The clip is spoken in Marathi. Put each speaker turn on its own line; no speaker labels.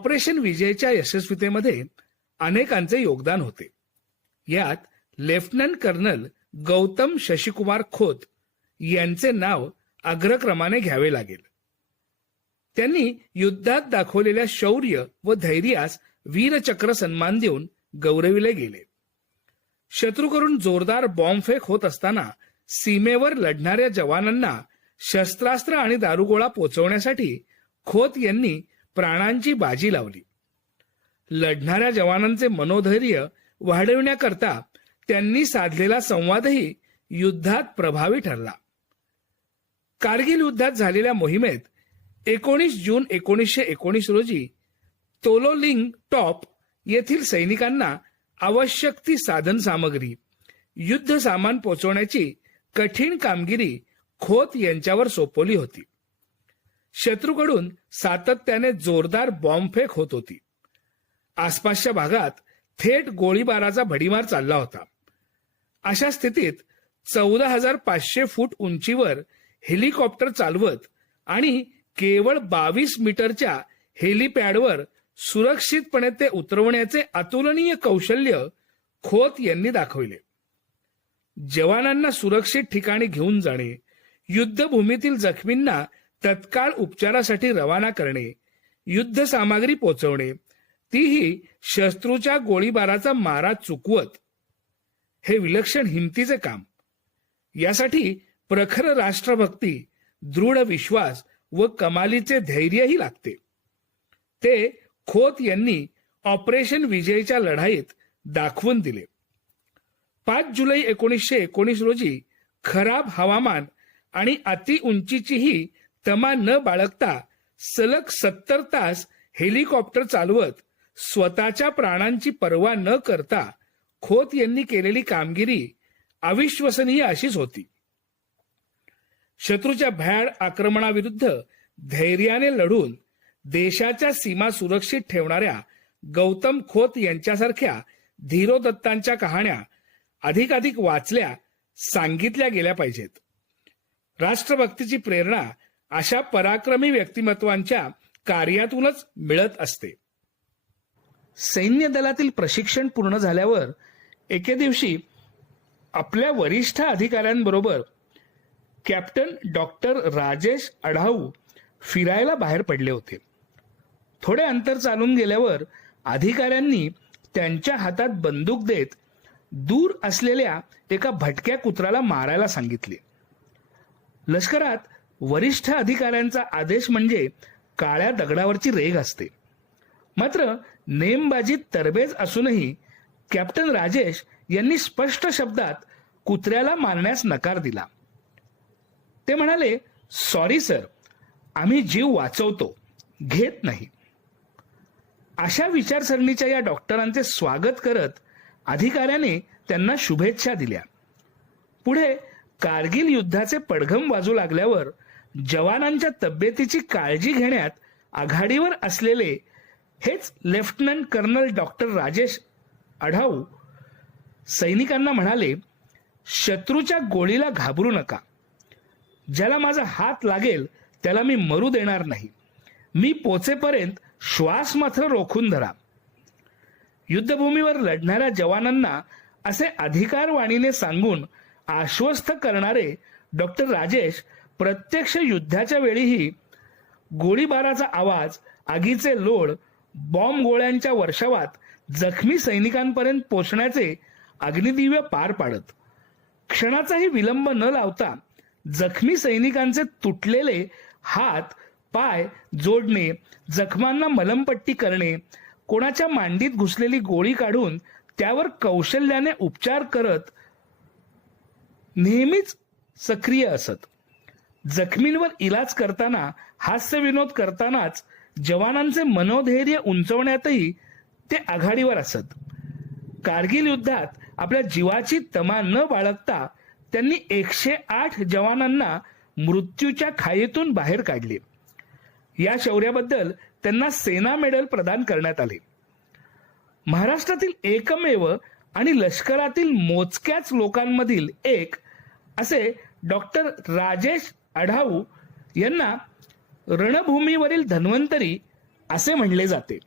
ऑपरेशन विजयच्या यशस्वीतेमध्ये अनेकांचे योगदान होते. यात लेफ्टनंट कर्नल गौतम शशिकुमार खोत यांचे नाव अग्रक्रमाने घ्यावे लागेल. त्यांनी युद्धात दाखवलेल्या शौर्य व धैर्यास वीरचक्र सन्मान देऊन गौरविले गेले. शत्रूकडून जोरदार बॉम्बफेक होत असताना सीमेवर लढणाऱ्या जवानांना शस्त्रास्त्र आणि दारुगोळा पोचवण्यासाठी खोत यांनी प्राणांची बाजी लावली. लढणाऱ्या जवानांचे मनोधैर्य वाढविण्याकरता त्यांनी साधलेला संवादही युद्धात प्रभावी ठरला. कारगिल युद्धात झालेल्या मोहिमेत एकोणीस जून एकोणीसशे एकोणीस रोजी तोलोलिंग टॉप येथील सैनिकांना आवश्यक ती साधन सामग्री युद्ध सामान पोचवण्याची कठीण कामगिरी खोत यांच्यावर सोपवली होती. शत्रूकडून सातत्याने जोरदार बॉम्बफेक होत होती. आसपासच्या भागात थेट गोळीबाराचा भडीमार चालला होता. अशा स्थितीत चौदा हजार पाचशे फूट उंचीवर हेलिकॉप्टर चालवत आणि केवळ बावीस मीटरच्या हेलिपॅडवर सुरक्षितपणे ते उतरवण्याचे अतुलनीय कौशल्य खोत यांनी दाखविले. जवानांना सुरक्षित ठिकाणी घेऊन जाणे युद्धभूमीतील जखमींना तत्काळ उपचारासाठी रवाना करणे युद्ध सामग्री पोचवणे तीही शत्रूच्या गोळीबाराचा मारा चुकवत. हे विलक्षण हिमतीचे काम. यासाठी प्रखर राष्ट्रभक्ती दृढ विश्वास व कमालीचे धैर्यही लागते. ते खोत यांनी ऑपरेशन विजयच्या लढाईत दाखवून दिले. पाच जुलै एकोणीसशे एकोणीस रोजी खराब हवामान आणि अति उंचीचीही तमा न बाळगता सलग सत्तर तास हेलिकॉप्टर चालवत स्वतःच्या प्राणांची पर्वा न करता खोत यांनी केलेली कामगिरी अविश्वसनीय अशीच होती. शत्रूच्या भ्याड आक्रमणाविरुद्ध धैर्याने लढून देशाच्या सीमा सुरक्षित ठेवणाऱ्या गौतम खोत यांच्यासारख्या धीरोदत्तांच्या कहाण्या अधिकाधिक वाचल्या सांगितल्या गेल्या पाहिजेत. राष्ट्रभक्तीची प्रेरणा अशा पराक्रमी व्यक्तिमत्वांच्या कार्यातूनच मिळत असते. सैन्य दलातील प्रशिक्षण पूर्ण झाल्यावर एके दिवशी आपल्या वरिष्ठ अधिकाऱ्यांबरोबर कॅप्टन डॉक्टर राजेश अढाऊ फिरायला बाहेर पडले होते. थोडे अंतर चालून गेल्यावर अधिकाऱ्यांनी त्यांच्या हातात बंदूक देत दूर असलेल्या एका भटक्या कुत्राला मारायला सांगितले. लष्करात वरिष्ठ अधिकाऱ्यांचा आदेश म्हणजे काळ्या दगडावरची रेग असते. मात्र नेमबाजीत तरबेज असूनही कॅप्टन राजेश यांनी स्पष्ट शब्दात कुत्र्याला मारण्यास नकार दिला. ते म्हणाले सॉरी सर. आम्ही जीव वाचवतो. घेत नाही. अशा विचारसरणीच्या या डॉक्टरांचे स्वागत करत अधिकाऱ्याने त्यांना शुभेच्छा दिल्या. पुढे कारगिल युद्धाचे पडघम वाजू लागल्यावर जवानांच्या तब्येतीची काळजी घेण्यात आघाडीवर असलेले हेच lieutenant colonel doctor Rajesh Adhau सैनिकांना म्हणाले शत्रूच्या गोळीला घाबरू नका. ज्याला माझा हात लागेल त्याला मी मरू देणार नाही. मी पोचेपर्यंत श्वास मात्र रोखून धरा. युद्धभूमीवर लढणाऱ्या जवानांना असे अधिकारवाणीने सांगून आश्वस्त करणारे डॉक्टर राजेश प्रत्यक्ष युद्धाच्या वेळीही गोळीबाराचा आवाज आगीचे लोळ बॉम्ब गोळ्यांच्या वर्षावात जखमी सैनिकांपर्यंत पोचण्याचे अग्निदिव्य पार पाडत. क्षणाचाही विलंब न लावता जखमी सैनिकांचे तुटलेले हात पाय जोडणे जखमांना मलमपट्टी करणे कोणाच्या मांडीत घुसलेली गोळी काढून त्यावर कौशल्याने उपचार करत नेहमीच सक्रिय असत. जखमींवर इलाज करताना हास्य विनोद करतानाच जवानांचे मनोधैर्य उंचवण्यातही ते आघाडीवर असत. कारगिल युद्धात आपल्या जीवाची तमा न बाळगता त्यांनी एकशे आठ जवानांना मृत्यूच्या खाईतून बाहेर काढले. या शौर्याबद्दल त्यांना सेना मेडल प्रदान करण्यात आले. महाराष्ट्रातील एकमेव आणि लष्करातील मोजक्याच लोकांमधील एक असे डॉक्टर राजेश अढाऊ यांना रणभूमीवरील धन्वंतरी असे म्हणले जाते.